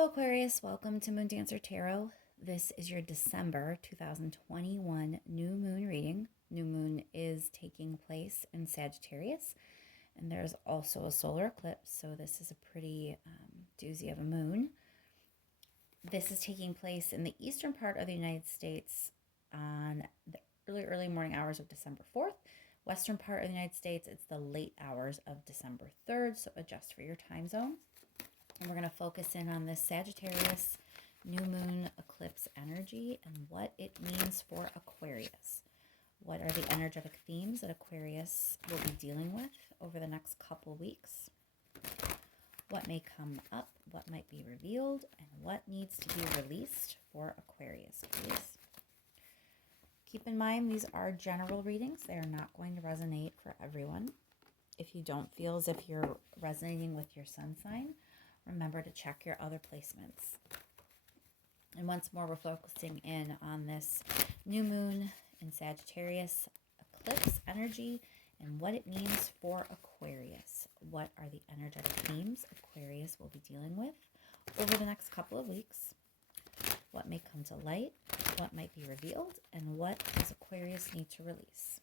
Hello Aquarius, welcome to Moon Dancer Tarot. This is your December 2021 new moon reading. New moon is taking place in Sagittarius, and there's also a solar eclipse, so this is a pretty doozy of a moon. This is taking place in the eastern part of the United States on the early morning hours of December 4th. Western part of the United States, it's the late hours of December 3rd, so adjust for your time zone. And we're going to focus in on this Sagittarius new moon eclipse energy and what it means for Aquarius. What are the energetic themes that Aquarius will be dealing with over the next couple weeks? What may come up, what might be revealed, and what needs to be released for Aquarius, please. Keep in mind, these are general readings. They are not going to resonate for everyone. If you don't feel as if you're resonating with your sun sign, remember to check your other placements. And once more, we're focusing in on this new moon in Sagittarius eclipse energy and what it means for Aquarius. What are the energetic themes Aquarius will be dealing with over the next couple of weeks? What may come to light? What might be revealed? And what does Aquarius need to release?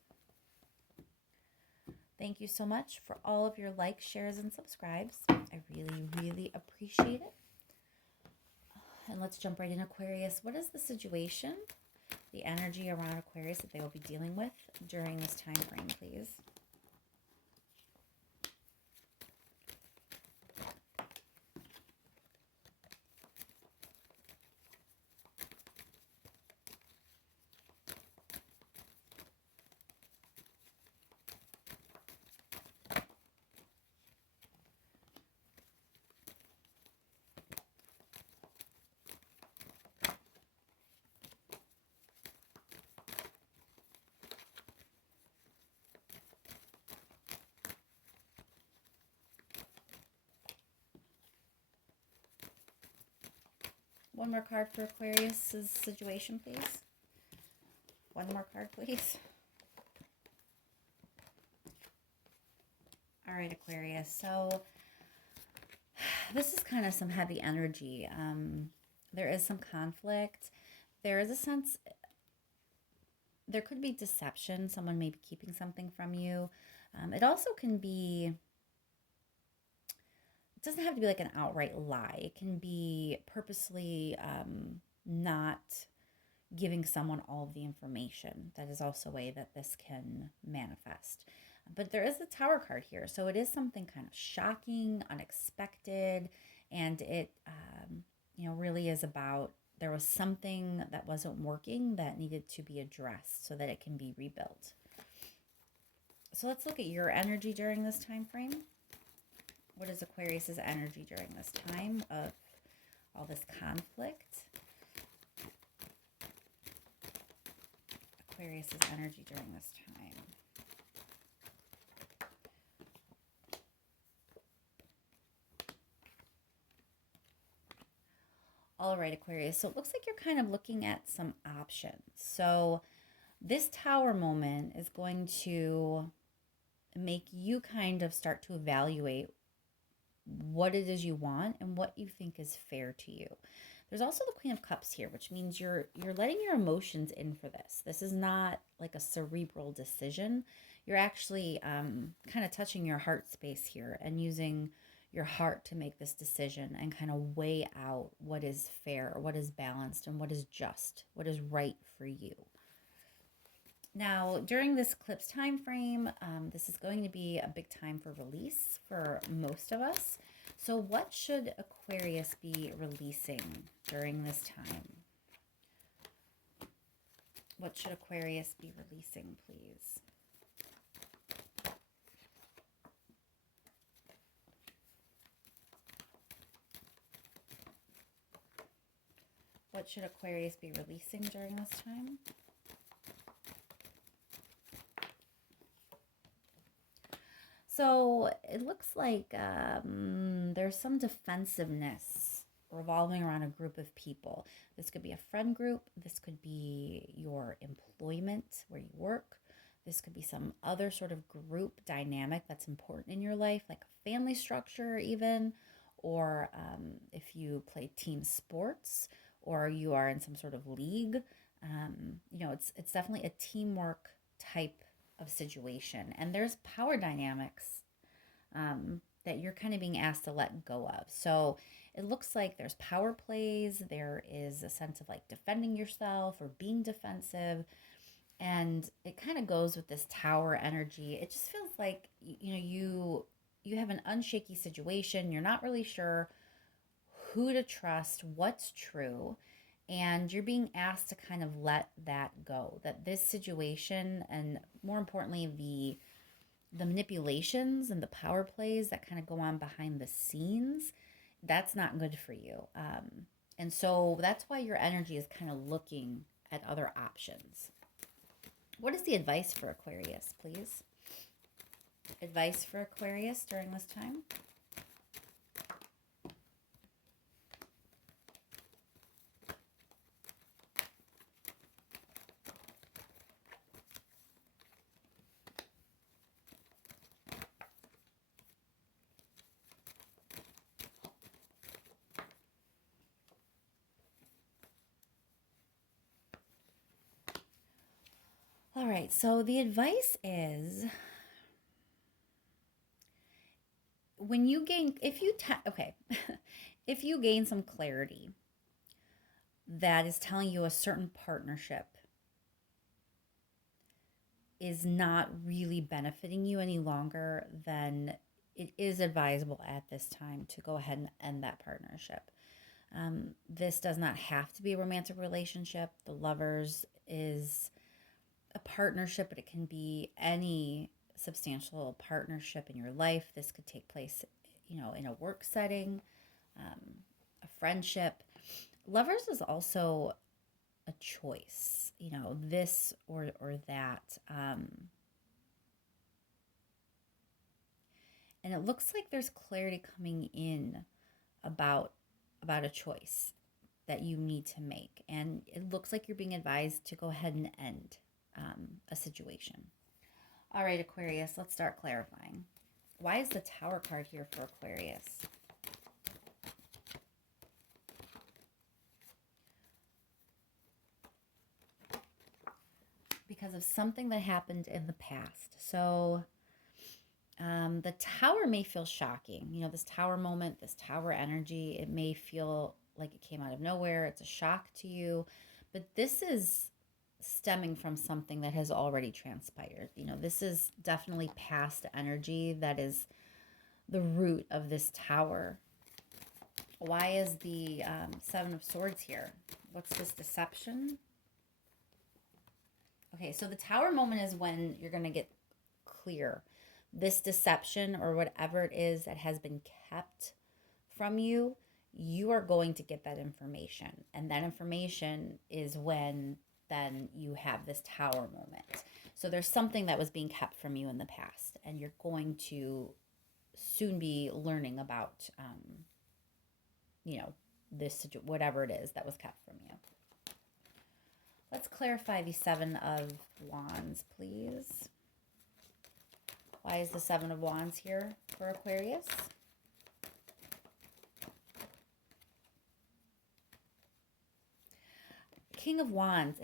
Thank you so much for all of your likes, shares, and subscribes. I really appreciate it. And let's jump right in, Aquarius. What is the situation, the energy around Aquarius that they will be dealing with during this time frame, please? One more card for Aquarius's situation, please. One more card, please. All right, Aquarius. So this is kind of some heavy energy. There is some conflict. There is a sense, there could be deception. Someone may be keeping something from you. It also can be, it doesn't have to be like an outright lie. It can be purposely not giving someone all of the information. That is also a way that this can manifest. But there is the Tower card here. So it is something kind of shocking, unexpected, and it really is about, there was something that wasn't working that needed to be addressed so that it can be rebuilt. So let's look at your energy during this time frame. What is Aquarius's energy during this time of all this conflict? Aquarius's energy during this time. All right, Aquarius. So it looks like you're kind of looking at some options. So this Tower moment is going to make you kind of start to evaluate what it is you want and what you think is fair to you. There's also the Queen of Cups here, which means you're letting your emotions in for this. This is not like a cerebral decision. You're actually kind of touching your heart space here and using your heart to make this decision and kind of weigh out what is fair, what is balanced, and what is just, what is right for you. Now, during this eclipse time frame, this is going to be a big time for release for most of us. So what should Aquarius be releasing during this time? What should Aquarius be releasing, please? What should Aquarius be releasing during this time? So it looks like there's some defensiveness revolving around a group of people. This could be a friend group. This could be your employment where you work. This could be some other sort of group dynamic that's important in your life, like a family structure even, or if you play team sports or you are in some sort of league, you know, it's definitely a teamwork type of situation. And there's power dynamics that you're kind of being asked to let go of. So it looks like there's power plays, there is a sense of like defending yourself or being defensive. And it kind of goes with this tower energy. It just feels like you know you have an unshaky situation. You're not really sure who to trust, what's true, and you're being asked to kind of let that go. That this situation, and more importantly the manipulations and the power plays that kind of go on behind the scenes, that's not good for you. And so that's why your energy is kind of looking at other options. What is the advice for Aquarius, please? Advice for Aquarius during this time? All right, so the advice is when you gain, if you gain some clarity that is telling you a certain partnership is not really benefiting you any longer, then it is advisable at this time to go ahead and end that partnership. This does not have to be a romantic relationship. The Lovers is a partnership, but it can be any substantial partnership in your life. This could take place, you know, in a work setting, a friendship. Lovers is also a choice, you know, this or that. And it looks like there's clarity coming in about a choice that you need to make. And it looks like you're being advised to go ahead and end a situation. All right, Aquarius, let's start clarifying. Why is the Tower card here for Aquarius? Because of something that happened in the past. So the Tower may feel shocking. You know, this Tower moment, this Tower energy, it may feel like it came out of nowhere. It's a shock to you. But this is stemming from something that has already transpired. You know, this is definitely past energy that is the root of this Tower. Why is the Seven of Swords here? What's this deception? Okay, so the Tower moment is when you're going to get clear. This deception or whatever it is that has been kept from you, you are going to get that information. And that information is when then you have this Tower moment. So there's something that was being kept from you in the past, and you're going to soon be learning about, you know, this, whatever it is that was kept from you. Let's clarify the Seven of Wands, please. Why is the Seven of Wands here for Aquarius? King of Wands.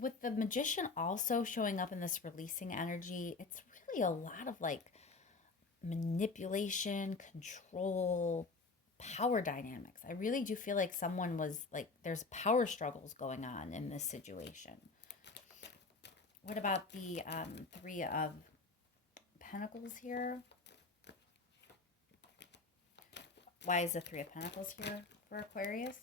With the Magician also showing up in this releasing energy, it's really a lot of like manipulation, control, power dynamics. I really do feel like someone was like, there's power struggles going on in this situation. What about the Three of Pentacles here? Why is the Three of Pentacles here for Aquarius?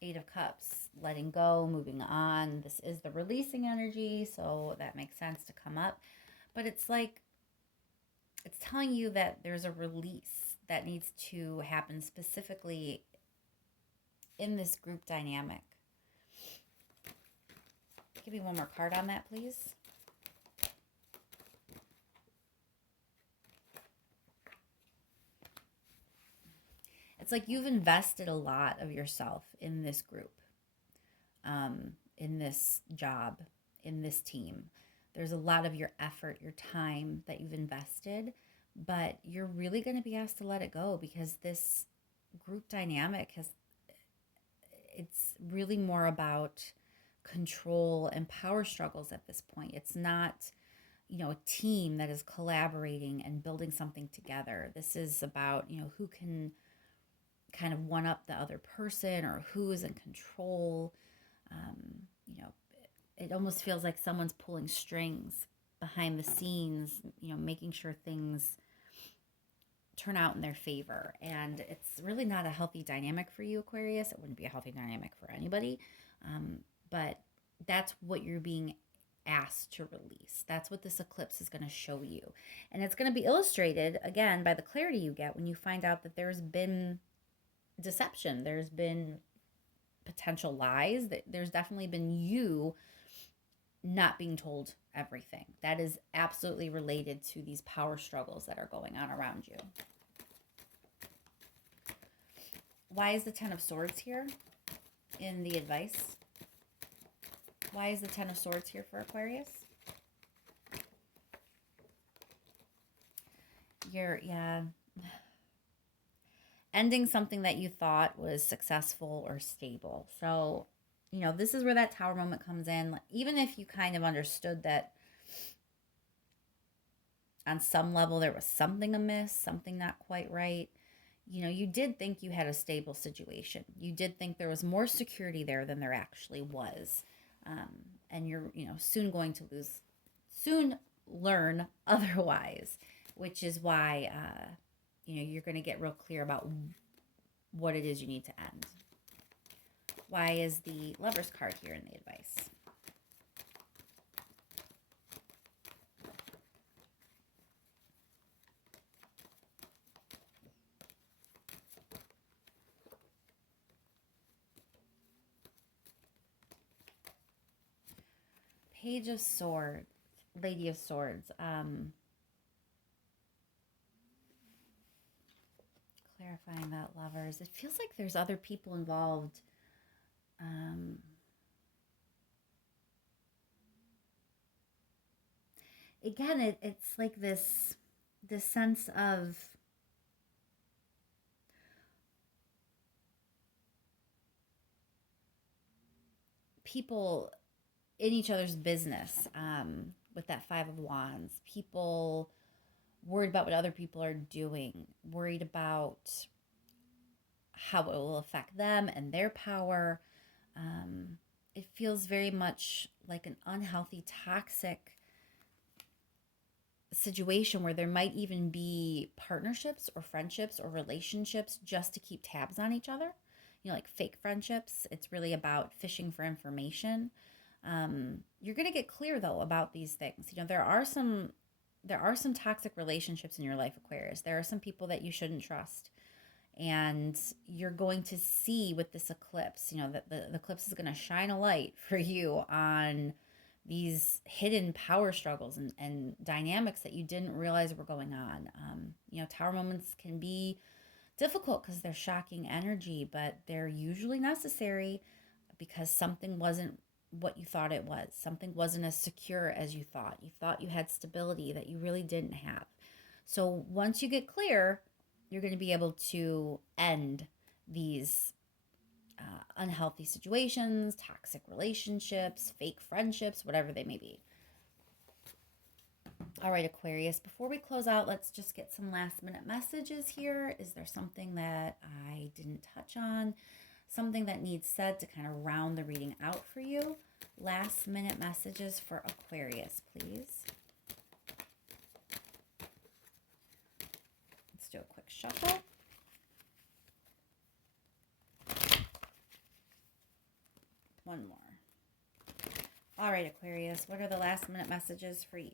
Eight of Cups, letting go, moving on. This is the releasing energy, so that makes sense to come up. But it's like, it's telling you that there's a release that needs to happen specifically in this group dynamic. Give me one more card on that, please. It's like you've invested a lot of yourself in this group, in this job, in this team. There's a lot of your effort, your time that you've invested, but you're really going to be asked to let it go because this group dynamic it's really more about control and power struggles at this point. It's not, a team that is collaborating and building something together. This is about, who can kind of one up the other person or who is in control. It almost feels like someone's pulling strings behind the scenes, making sure things turn out in their favor. And it's really not a healthy dynamic for you, Aquarius. It wouldn't be a healthy dynamic for anybody. But that's what you're being asked to release. That's what this eclipse is going to show you. And it's going to be illustrated, again, by the clarity you get when you find out that there's been deception. There's been potential lies. There's definitely been you not being told everything. That is absolutely related to these power struggles that are going on around you. Why is the Ten of Swords here in the advice? Why is the Ten of Swords here for Aquarius? Ending something that you thought was successful or stable. So, this is where that Tower moment comes in. Even if you kind of understood that on some level there was something amiss, something not quite right, you did think you had a stable situation. You did think there was more security there than there actually was. And you're, soon learn otherwise, which is why, you're going to get real clear about what it is you need to end. Why is the Lover's card here in the advice? Page of Swords, Lady of Swords. Clarifying that, Lovers. It feels like there's other people involved. Again, it's like this sense of people in each other's business, with that Five of Wands. People worried about what other people are doing, worried about how it will affect them and their power. It feels very much like an unhealthy, toxic situation where there might even be partnerships or friendships or relationships just to keep tabs on each other. Like fake friendships. It's really about fishing for information. You're going to get clear though about these things. There are some toxic relationships in your life, Aquarius. There are some people that you shouldn't trust. And you're going to see with this eclipse, that the eclipse is going to shine a light for you on these hidden power struggles and dynamics that you didn't realize were going on. Tower moments can be difficult because they're shocking energy, but they're usually necessary because something wasn't what you thought it was. Something wasn't as secure as you thought. You thought you had stability that you really didn't have. So once you get clear, you're going to be able to end these unhealthy situations, toxic relationships, fake friendships, whatever they may be. All right, Aquarius, before we close out, let's just get some last minute messages here. Is there something that I didn't touch on? Something that needs said to kind of round the reading out for you? Last minute messages for Aquarius, please. Let's do a quick shuffle. One more. All right, Aquarius, what are the last minute messages for you?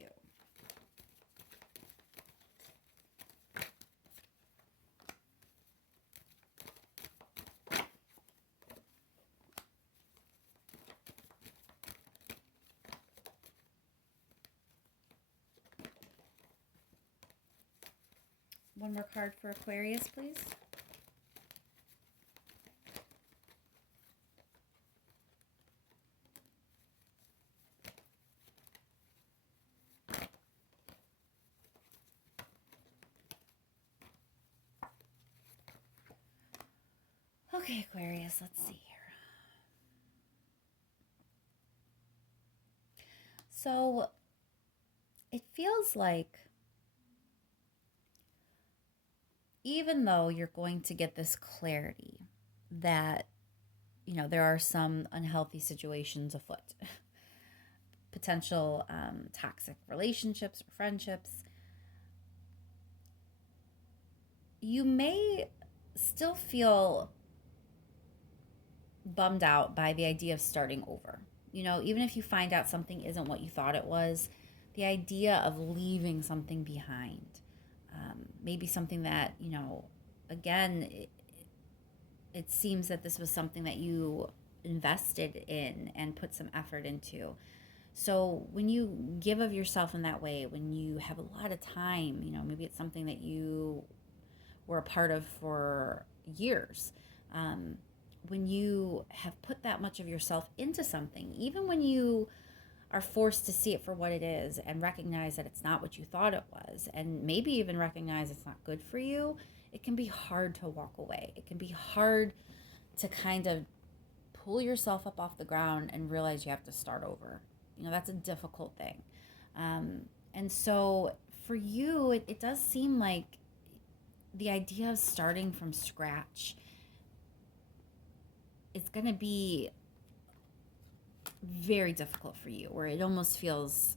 One more card for Aquarius, please. Okay, Aquarius, let's see here. So it feels like even though you're going to get this clarity that, there are some unhealthy situations afoot, potential toxic relationships or friendships, you may still feel bummed out by the idea of starting over. Even if you find out something isn't what you thought it was, the idea of leaving something behind, maybe something that, again, it seems that this was something that you invested in and put some effort into. So when you give of yourself in that way, when you have a lot of time, maybe it's something that you were a part of for years. When you have put that much of yourself into something, even when you are forced to see it for what it is and recognize that it's not what you thought it was, and maybe even recognize it's not good for you, it can be hard to walk away. It can be hard to kind of pull yourself up off the ground and realize you have to start over. That's a difficult thing. And so for you, it does seem like the idea of starting from scratch is going to be very difficult for you, where it almost feels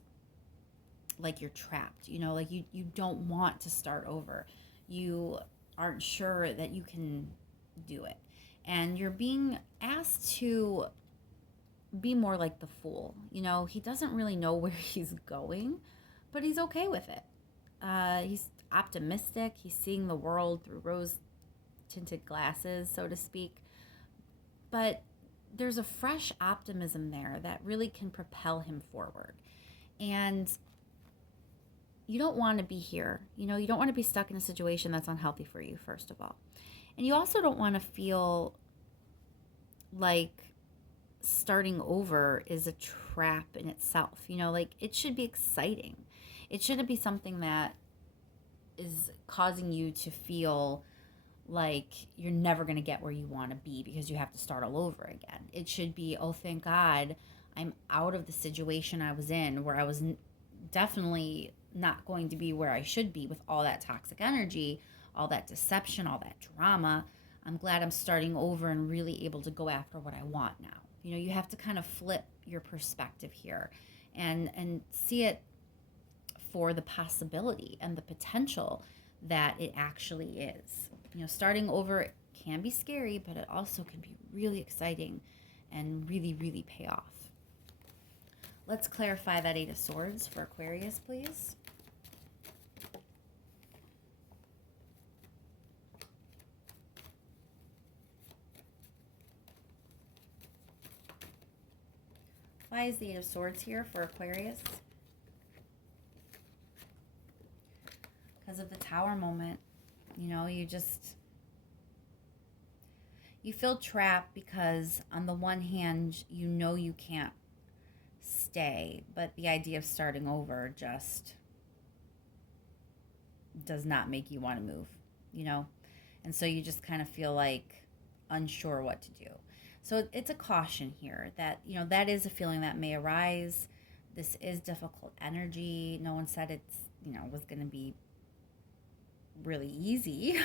like you're trapped, like you don't want to start over. You aren't sure that you can do it. And you're being asked to be more like the fool. He doesn't really know where he's going, but he's okay with it. He's optimistic. He's seeing the world through rose tinted glasses, so to speak. But there's a fresh optimism there that really can propel him forward. And you don't want to be here. You don't want to be stuck in a situation that's unhealthy for you, first of all. And you also don't want to feel like starting over is a trap in itself. Like it should be exciting. It shouldn't be something that is causing you to feel like you're never going to get where you want to be because you have to start all over again. It should be, oh, thank God I'm out of the situation I was in, where I was definitely not going to be where I should be with all that toxic energy, all that deception, all that drama. I'm glad I'm starting over and really able to go after what I want now. You have to kind of flip your perspective here and see it for the possibility and the potential that it actually is. Starting over can be scary, but it also can be really exciting and really, really pay off. Let's clarify that Eight of Swords for Aquarius, please. Why is the Eight of Swords here for Aquarius? Because of the Tower moment. You feel trapped because on the one hand, you can't stay, but the idea of starting over just does not make you want to move, And so you just kind of feel like unsure what to do. So it's a caution here that, that is a feeling that may arise. This is difficult energy. No one said it's, was going to be really easy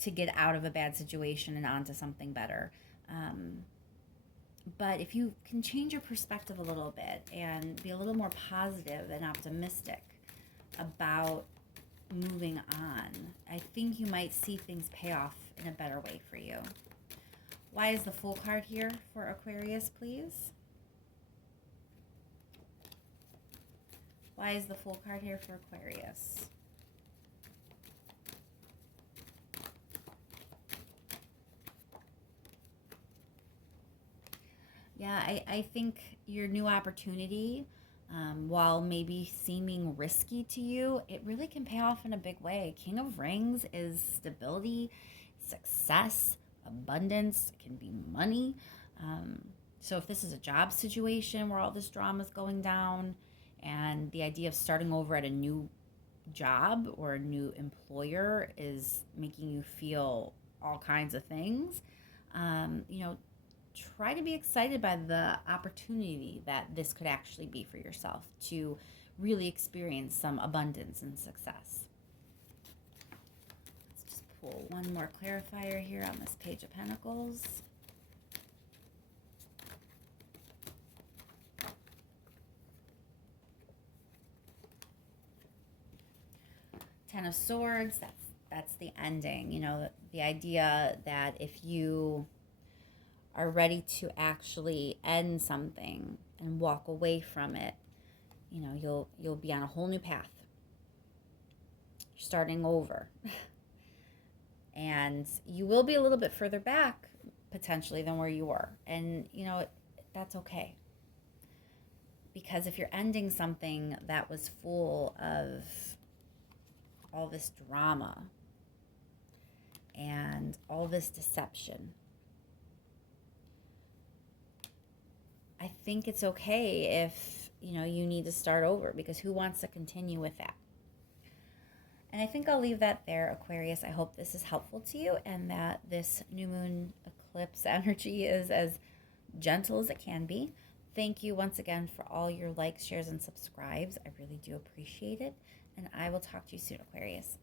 to get out of a bad situation and onto something better. But if you can change your perspective a little bit and be a little more positive and optimistic about moving on, I think you might see things pay off in a better way for you. Why is the Fool card here for Aquarius, please? Why is the Fool card here for Aquarius? Yeah, I think your new opportunity, while maybe seeming risky to you, it really can pay off in a big way. King of Rings is stability, success, abundance. It can be money. So if this is a job situation where all this drama is going down and the idea of starting over at a new job or a new employer is making you feel all kinds of things, You know, try to be excited by the opportunity that this could actually be for yourself to really experience some abundance and success. Let's just pull one more clarifier here on this Page of Pentacles. Ten of Swords, that's the ending. You know, the idea that if you are ready to actually end something and walk away from it, you know, you'll be on a whole new path. You're starting over. And you will be a little bit further back potentially than where you were. And, you know, that's okay. Because if you're ending something that was full of all this drama and all this deception, I think it's okay if, you know, you need to start over, because who wants to continue with that? And I think I'll leave that there, Aquarius. I hope this is helpful to you and that this new moon eclipse energy is as gentle as it can be. Thank you once again for all your likes, shares, and subscribes. I really do appreciate it. And I will talk to you soon, Aquarius.